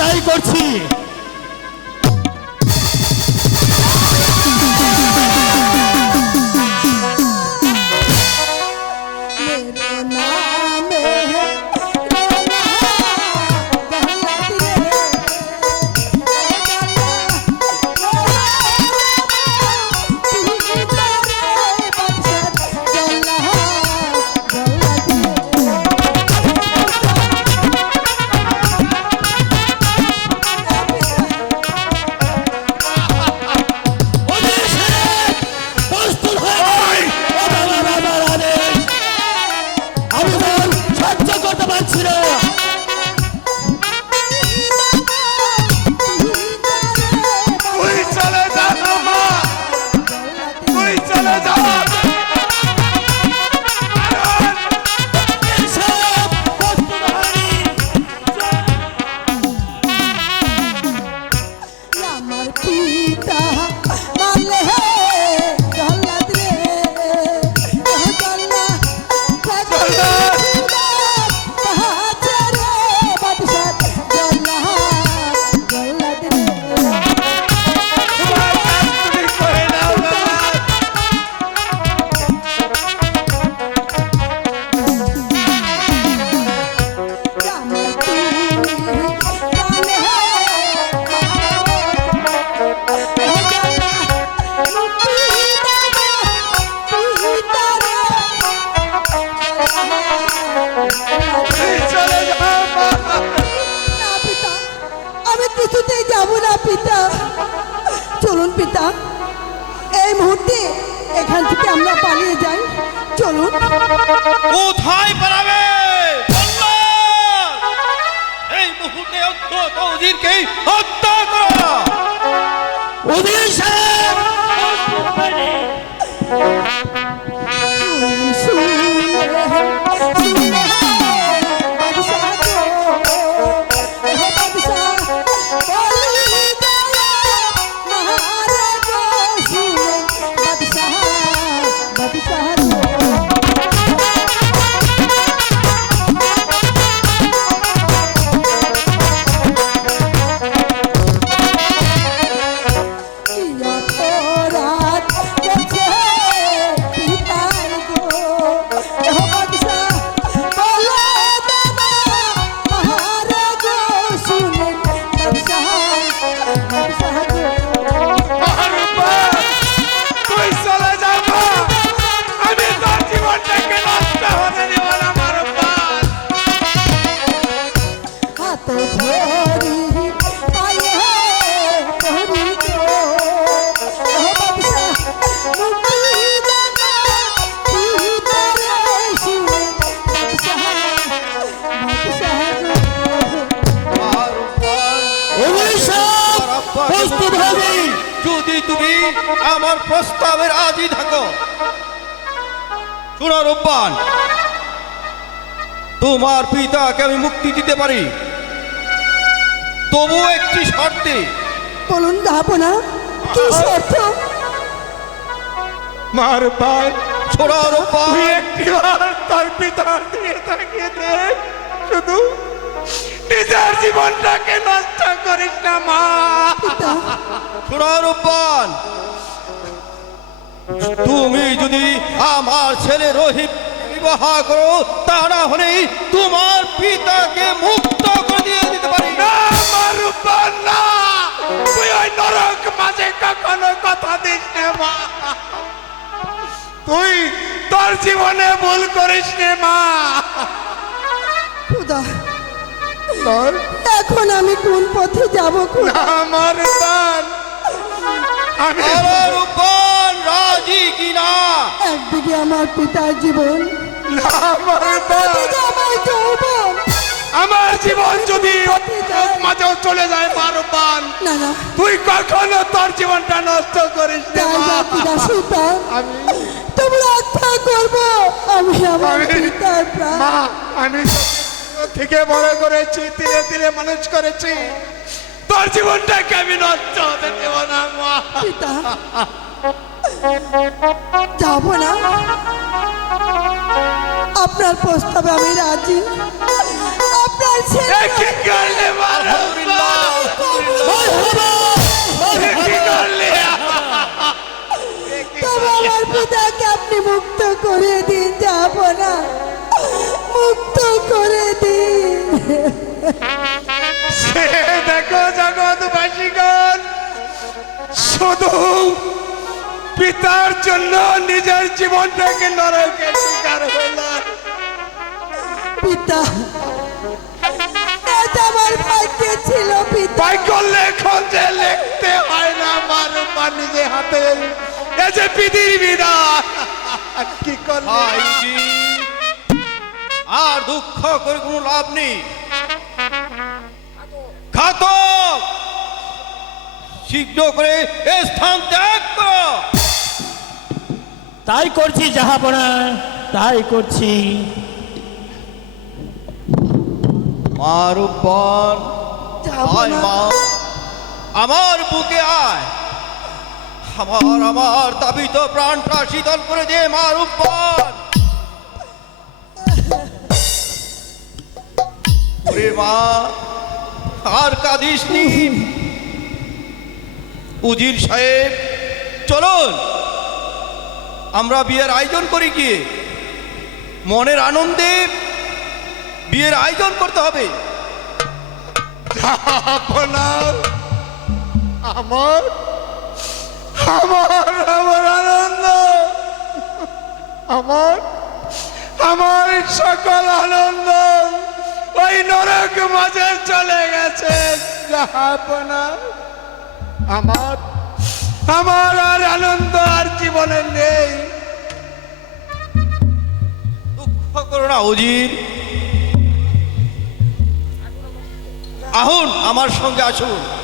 তাই করছি। আমার পিতা মালে পিতা চলুন পিতা এই মুহূর্তে এখান থেকে আমরা পালিয়ে যাই। চলুন। কোথায় পালাবে! এই মুহূর্তে ওদেরকে হত্যা করো। উদির সাহেব Hare উদির প্রস্তুত হবে। যদি তুমি আমার প্রস্তাবে রাজি থাকো। শোনো তোমার পিতাকে আমি মুক্তি দিতে পারি। তবু একটি শর্তে। বলুন না কি শর্ত? মারুপা ছোড়া রূপবান। তুই একটিবার তোর পিতার দিকে তাকিয়ে দেখ শুধু নিজের জীবনটাকে নষ্ট করিস না মা। রূপবান তুমি যদি আমার ছেলে রোহিত বিবাহ করো তা না হলে তোমার পিতাকে মুক্ত করে দিয়ে দিতে পারি। না মারুপান না। তুই ওই নরক মাঝে কখনো কথা দিস না মা। তুই তোর জীবনে ভুল করিস নে মা। এখন আমি কোন পথে যাব না মারুপান আমি আরে রূপবান রাজি কিনা? একদিকে আমার পিতার জীবন আমার যৌবন। আমার জীবন যদি মাঝেও চলে যায় মারুপান না না। তুই কখনো তোর জীবনটা নষ্ট করিস আমি তুমি রক্ষা করব। আমি আমার আমি- পিতার প্রাণ। আমি থেকে বড় করেছি ধীরে ধীরে মানুষ করেছি। তোর জীবনটা আমি নষ্ট হতে দেব না যাব না। আপনার প্রস্তাবে আমি রাজি। আপনার ছেলে আপনি মুক্ত করে দিন যাব না। মুক্ত করে সে দেখো জগৎবাসীগণ শুধু পিতার জন্য নিজের জীবনটাকে নরকে শিকার হইল পিতা এটা আমার ভাগ্যে ছিল পিতা। পাই যে লিখতে হয় না আমার মা নিজে হাতে। এ যে পিদির কি করলে? আর দুঃখ করে কোনো লাভ নেই। ঘাতক। শীঘ্র করে এ স্থান ত্যাগ করো। তাই করছি জাহাপনা তাই করছি। মার উপর আয় মা। আমার বুকে আয়। আমার আমার দাবিত প্রাণটা শীতল করে দে মার উপর। মা আর কাঁদিস উজির সাহেব, চলুন। আমরা বিয়ের আয়োজন করি কি মনের আনন্দে বিয়ের আয়োজন করতে হবে। আমার আমার আমার আনন্দ। আমার আমার সকল আনন্দ। ওই নরক মাঝে চলে গেছে। আমার আমার আর আনন্দ আর জীবনে নেই। দুঃখ করো না, উজির। আহুন, আমার সঙ্গে আসুন।